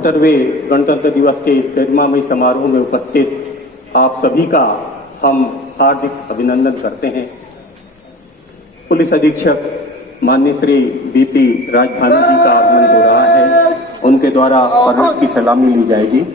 72वें गणतंत्र दिवस के इस गरिमामय समारोह में उपस्थित आप सभी का हम हार्दिक अभिनंदन करते हैं। पुलिस अधीक्षक माननीय श्री बीपी राजभानु जी का आगमन हो रहा है, उनके द्वारा परेड की सलामी ली जाएगी।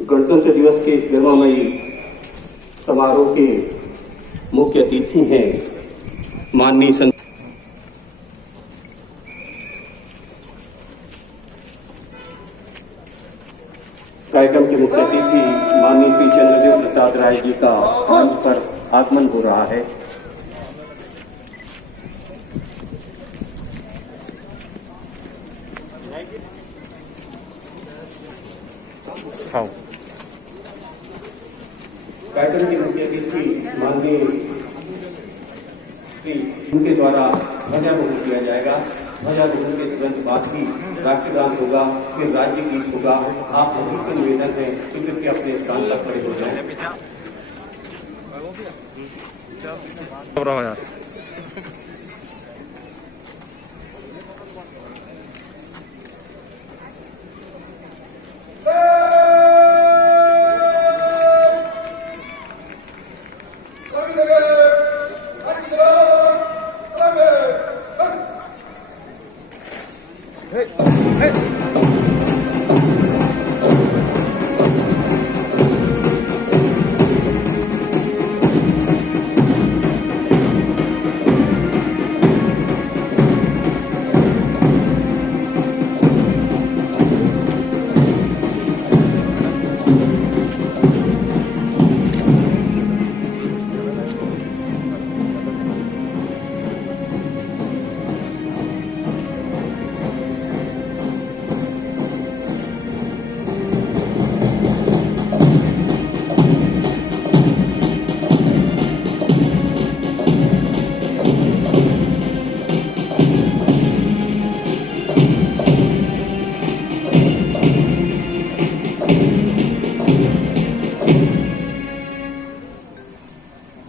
गणतंत्र दिवस के इस गरिमामयी समारोह के मुख्य अतिथि हैं माननीय कार्यक्रम के मुख्य अतिथि माननीय श्री चंद्रदेव प्रसाद राय जी का मंच पर आगमन हो रहा है। कार्यक्रम के मुख्य अतिथि माननीय श्री उनके द्वारा ध्वजारोहण किया जाएगा। ध्वजारोहण के तुरंत बाद ही राष्ट्रगान होगा, फिर राज्य गीत होगा। आप सभी से निवेदन है कि कृपया अपने स्थान पर खड़े हो जाएं।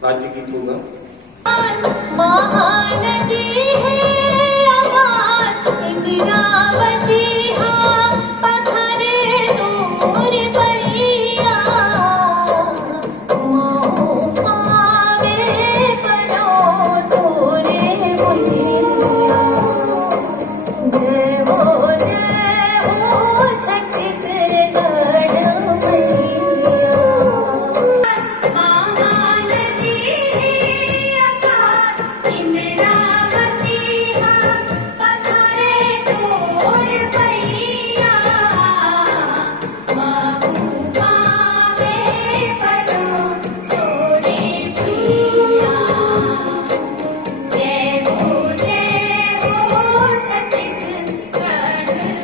राज्य गीत होगा। महानदी है अपार इंद्रावती पथरे दूर पैया पावे परो तोरे मैया। जय हो छत्तीसगढ़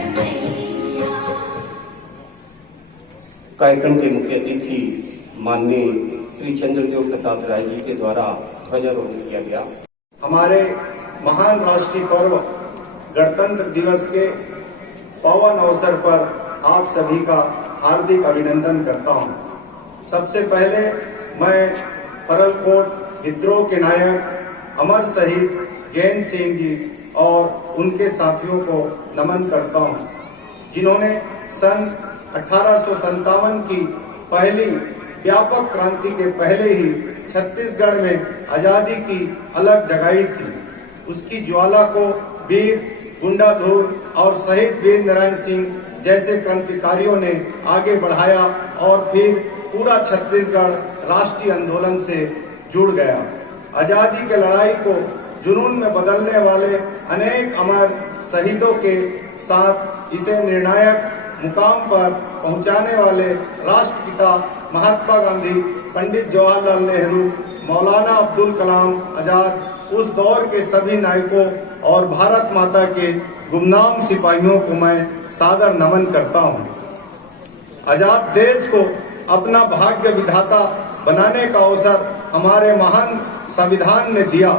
मैया। कार्यक्रम के मुख्य अतिथि माननीय श्री चंद्रदेव प्रसाद राय जी के द्वारा ध्वजारोहण किया गया। हमारे महान राष्ट्रीय पर्व गणतंत्र दिवस के पावन अवसर पर आप सभी का हार्दिक अभिनंदन करता हूं। सबसे पहले मैं परलकोट विद्रोह के नायक अमर शहीद ज्ञान सिंह जी और उनके साथियों को नमन करता हूं, जिन्होंने सन 1857 की पहली व्यापक क्रांति के पहले ही छत्तीसगढ़ में आजादी की अलग जगाई थी। उसकी ज्वाला को वीर गुंडाधुर और शहीद वीर नारायण सिंह जैसे क्रांतिकारियों ने आगे बढ़ाया और फिर पूरा छत्तीसगढ़ राष्ट्रीय आंदोलन से जुड़ गया। आजादी की लड़ाई को जुनून में बदलने वाले अनेक अमर शहीदों के साथ इसे निर्णायक मुकाम पर पहुंचाने वाले राष्ट्रपिता महात्मा गांधी, पंडित जवाहरलाल नेहरू, मौलाना अब्दुल कलाम आजाद, उस दौर के सभी नायकों और भारत माता के गुमनाम सिपाहियों को मैं सादर नमन करता हूं। आजाद देश को अपना भाग्य विधाता बनाने का अवसर हमारे महान संविधान ने दिया,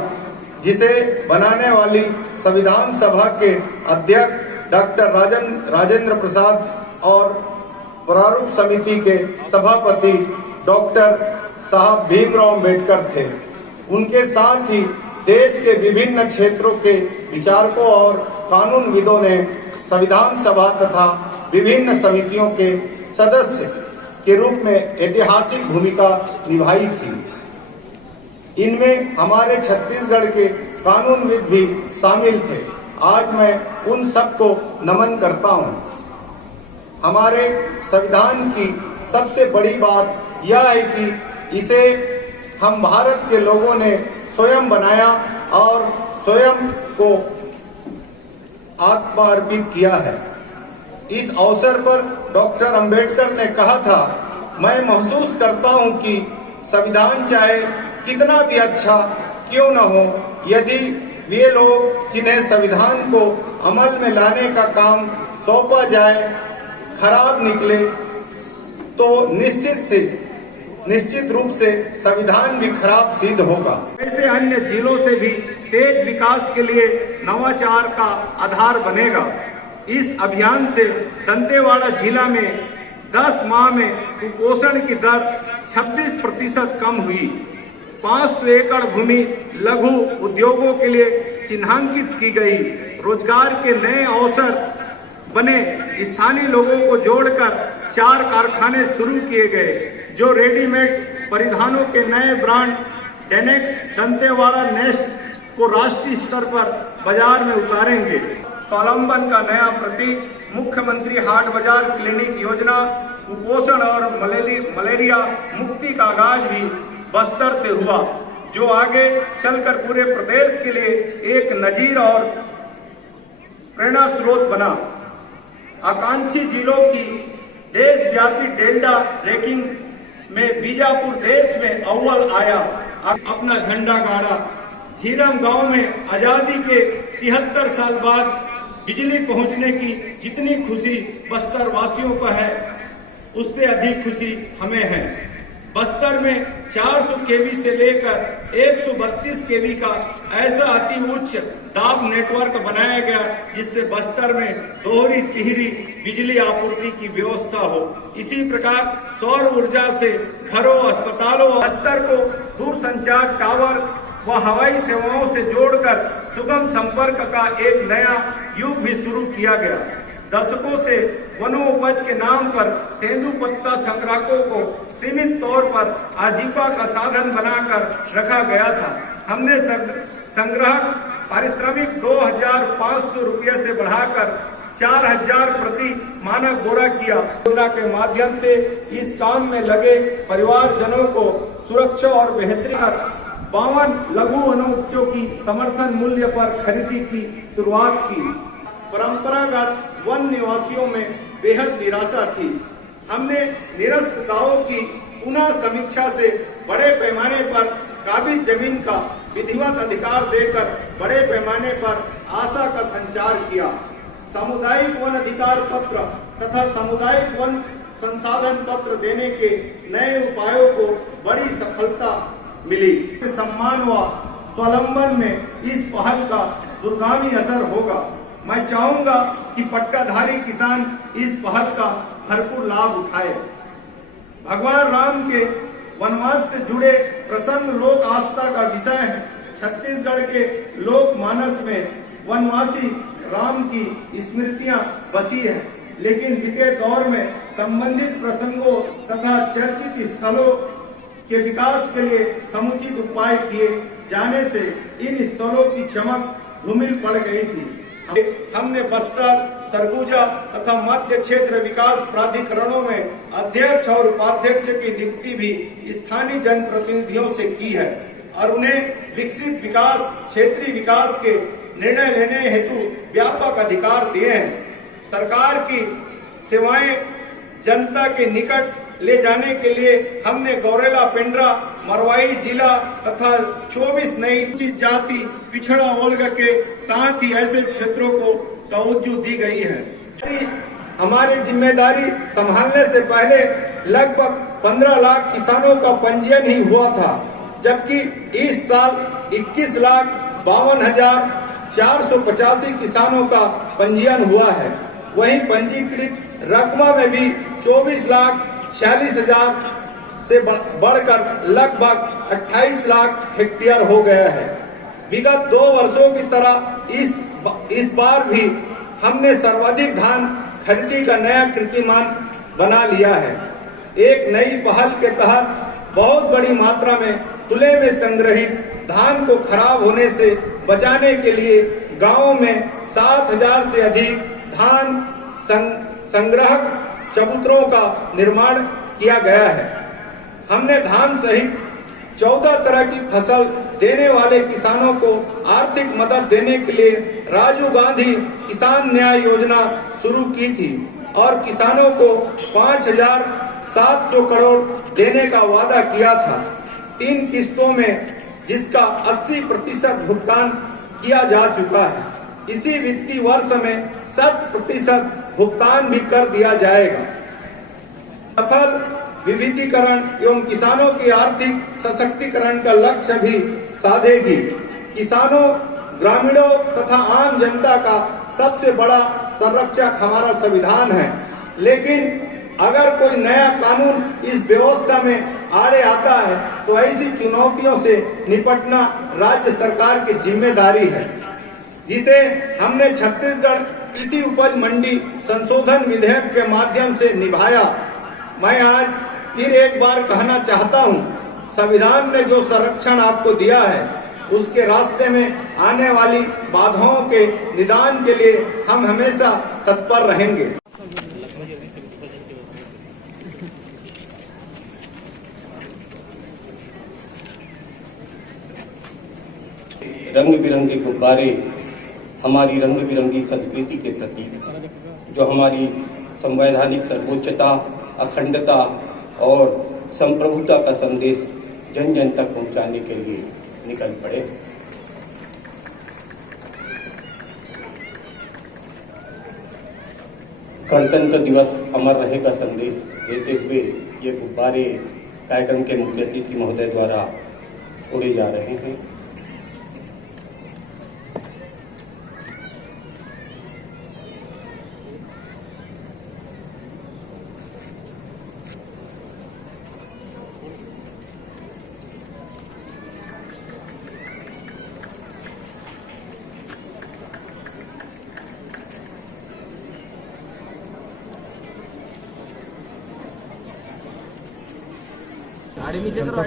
जिसे बनाने वाली संविधान सभा के अध्यक्ष डॉक्टर राजेंद्र प्रसाद और प्रारूप समिति के सभापति डॉक्टर साहब भीमराव अम्बेडकर थे। उनके साथ ही देश के विभिन्न क्षेत्रों के विचारकों और कानूनविदों ने संविधान सभा तथा विभिन्न समितियों के सदस्य के रूप में ऐतिहासिक भूमिका निभाई थी। इनमें हमारे छत्तीसगढ़ के कानूनविद भी शामिल थे। आज मैं उन सबको नमन करता हूं। हमारे संविधान की सबसे बड़ी बात यह है कि इसे हम भारत के लोगों ने स्वयं बनाया और स्वयं को आत्मार्पित किया है। इस अवसर पर डॉक्टर अंबेडकर ने कहा था, मैं महसूस करता हूं कि संविधान चाहे कितना भी अच्छा क्यों न हो, यदि वे लोग जिन्हें संविधान को अमल में लाने का काम सौंपा जाए खराब निकले तो निश्चित रूप से संविधान भी खराब सिद्ध होगा। ऐसे अन्य जिलों से भी तेज विकास के लिए नवाचार का आधार बनेगा। इस अभियान से दंतेवाड़ा जिला में 10 माह में कुपोषण की दर 26% कम हुई। 500 एकड़ भूमि लघु उद्योगों के लिए चिन्हांकित की गई। रोजगार के नए अवसर बने। स्थानीय लोगों को जोड़कर 4 कारखाने शुरू किए गए, जो रेडीमेड परिधानों के नए ब्रांड डेनेक्स, दंतेवाड़ा नेस्ट को राष्ट्रीय स्तर पर बाजार में उतारेंगे। स्वावलंबन का नया प्रतीक मुख्यमंत्री हाट बाजार क्लिनिक योजना, कुपोषण और मलेरिया मुक्ति का आगाज भी बस्तर से हुआ, जो आगे चलकर पूरे प्रदेश के लिए एक नजीर और प्रेरणा स्रोत बना। आकांक्षी जिलों की देशव्यापी डेल्टा रैंकिंग में बीजापुर देश में अव्वल आया, अपना झंडा गाड़ा। झीरम गांव में आजादी के 73 साल बाद बिजली पहुंचने की जितनी खुशी बस्तर वासियों को है, उससे अधिक खुशी हमें है। बस्तर में 400 केवी से लेकर 132 केवी का ऐसा अति उच्च दाब नेटवर्क बनाया गया, जिससे बस्तर में दोहरी तिहरी बिजली आपूर्ति की व्यवस्था हो। इसी प्रकार सौर ऊर्जा से घरों, अस्पतालों, बस्तर को दूरसंचार टावर व हवाई सेवाओं से जोड़कर सुगम संपर्क का एक नया युग भी शुरू किया गया। दशकों से वनोपज के नाम पर तेंदुपत्ता संग्राहकों को सीमित तौर पर आजीविका का साधन बनाकर रखा गया था। हमने संग्रह पारिश्रमिक 2,500 रुपये से बढ़ाकर 4,000 प्रति मानक बोरा किया। योजना के माध्यम से इस काम में लगे परिवारजनों को सुरक्षा और बेहतरीन 52 लघु वनोपजों की समर्थन मूल्य पर खरीदी की शुरुआत की। परंपरागत वन निवासियों में बेहद निराशा थी। हमने निरस्त गांवों की पुनः समीक्षा से बड़े पैमाने पर काबिज जमीन का विधिवत अधिकार देकर बड़े पैमाने पर आशा का संचार किया। सामुदायिक वन अधिकार पत्र तथा सामुदायिक वन संसाधन पत्र देने के नए उपायों को बड़ी सफलता मिली। सम्मान व स्वावलंबन में इस पहल का दूरगामी असर होगा। मैं चाहूंगा कि पट्टाधारी किसान इस पहल का भरपूर लाभ उठाए। भगवान राम के वनवास से जुड़े प्रसंग लोक आस्था का विषय है। छत्तीसगढ़ के लोक मानस में वनवासी राम की स्मृतियां बसी है, लेकिन बीते दौर में संबंधित प्रसंगों तथा चर्चित स्थलों के विकास के लिए समुचित उपाय किए जाने से इन स्थलों की चमक धूमिल पड़ गई थी। हमने बस्तर, सरगुजा तथा मध्य क्षेत्र विकास प्राधिकरणों में अध्यक्ष और उपाध्यक्ष की नियुक्ति भी स्थानीय जनप्रतिनिधियों से की है और उन्हें विकसित विकास, क्षेत्रीय विकास के निर्णय लेने हेतु व्यापक अधिकार दिए हैं। सरकार की सेवाएं जनता के निकट ले जाने के लिए हमने गौरेला, पेंड्रा, मरवाही जिला तथा 24 नई जाति पिछड़ा वर्ग के साथ ही ऐसे क्षेत्रों को तवज्जो दी गई है। हमारी जिम्मेदारी संभालने से पहले लगभग 15 लाख किसानों का पंजीयन ही हुआ था, जबकि इस साल 21,52,485 किसानों का पंजीयन हुआ है। वहीं पंजीकृत रकबा में भी 24,46,000 से बढ़कर लगभग 28 लाख हेक्टेयर हो गया है। विगत 2 वर्षों की तरह इस बार भी हमने सर्वाधिक धान खरीदी का नया कीर्तिमान बना लिया है। एक नई पहल के तहत बहुत बड़ी मात्रा में खुले में संग्रहित धान को खराब होने से बचाने के लिए गांवों में 7,000 से अधिक धान संग्रहक चबूतरों का निर्माण किया गया है। हमने धान सहित 14 तरह की फसल देने वाले किसानों को आर्थिक मदद देने के लिए राजीव गांधी किसान न्याय योजना शुरू की थी और किसानों को 5,700 करोड़ देने का वादा किया था 3 किस्तों में, जिसका 80% भुगतान किया जा चुका है। इसी वित्तीय वर्ष में 100% भुगतान भी कर दिया जाएगा। सफल विविधीकरण एवं किसानों के आर्थिक सशक्तिकरण का लक्ष्य भी साधेगी। किसानों, ग्रामीणों तथा आम जनता का सबसे बड़ा संरक्षक हमारा संविधान है, लेकिन अगर कोई नया कानून इस व्यवस्था में आड़े आता है तो ऐसी चुनौतियों से निपटना राज्य सरकार की जिम्मेदारी है, जिसे हमने छत्तीसगढ़ कृषि उपज मंडी संशोधन विधेयक के माध्यम से निभाया। मैं आज फिर एक बार कहना चाहता हूं, संविधान ने जो संरक्षण आपको दिया है उसके रास्ते में आने वाली बाधाओं के निदान के लिए हम हमेशा तत्पर रहेंगे। रंग बिरंगे गुब्बारे हमारी रंग बिरंगी संस्कृति के प्रतीक, जो हमारी संवैधानिक सर्वोच्चता, अखंडता और संप्रभुता का संदेश जन जन तक पहुंचाने के लिए निकल पड़े। गणतंत्र दिवस अमर रहे का संदेश देते हुए ये गुब्बारे कार्यक्रम के मुख्य अतिथि महोदय द्वारा उड़े जा रहे हैं।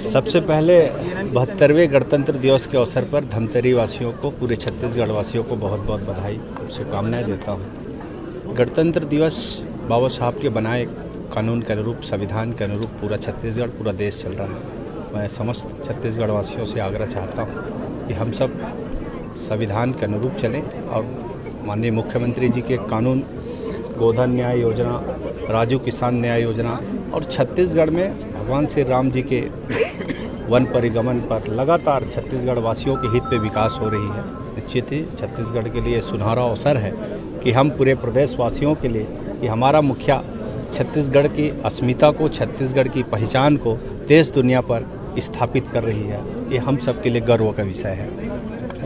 सबसे पहले 72वें गणतंत्र दिवस के अवसर पर धमतरी वासियों को, पूरे छत्तीसगढ़ वासियों को बहुत बहुत बधाई, शुभकामनाएं देता हूं। गणतंत्र दिवस बाबा साहब के बनाए कानून के अनुरूप, संविधान के अनुरूप पूरा छत्तीसगढ़, पूरा देश चल रहा है। मैं समस्त छत्तीसगढ़ वासियों से आग्रह चाहता हूं कि हम सब संविधान के अनुरूप चलें और माननीय मुख्यमंत्री जी के कानून, गोधन न्याय योजना, राजू किसान न्याय योजना और छत्तीसगढ़ में भगवान श्री राम जी के वन परिगमन पर लगातार छत्तीसगढ़ वासियों के हित पे विकास हो रही है। निश्चित ही छत्तीसगढ़ के लिए सुनहरा अवसर है कि हम पूरे प्रदेश वासियों के लिए कि हमारा मुखिया छत्तीसगढ़ की अस्मिता को, छत्तीसगढ़ की पहचान को देश दुनिया पर स्थापित कर रही है। ये हम सब के लिए गर्व का विषय है।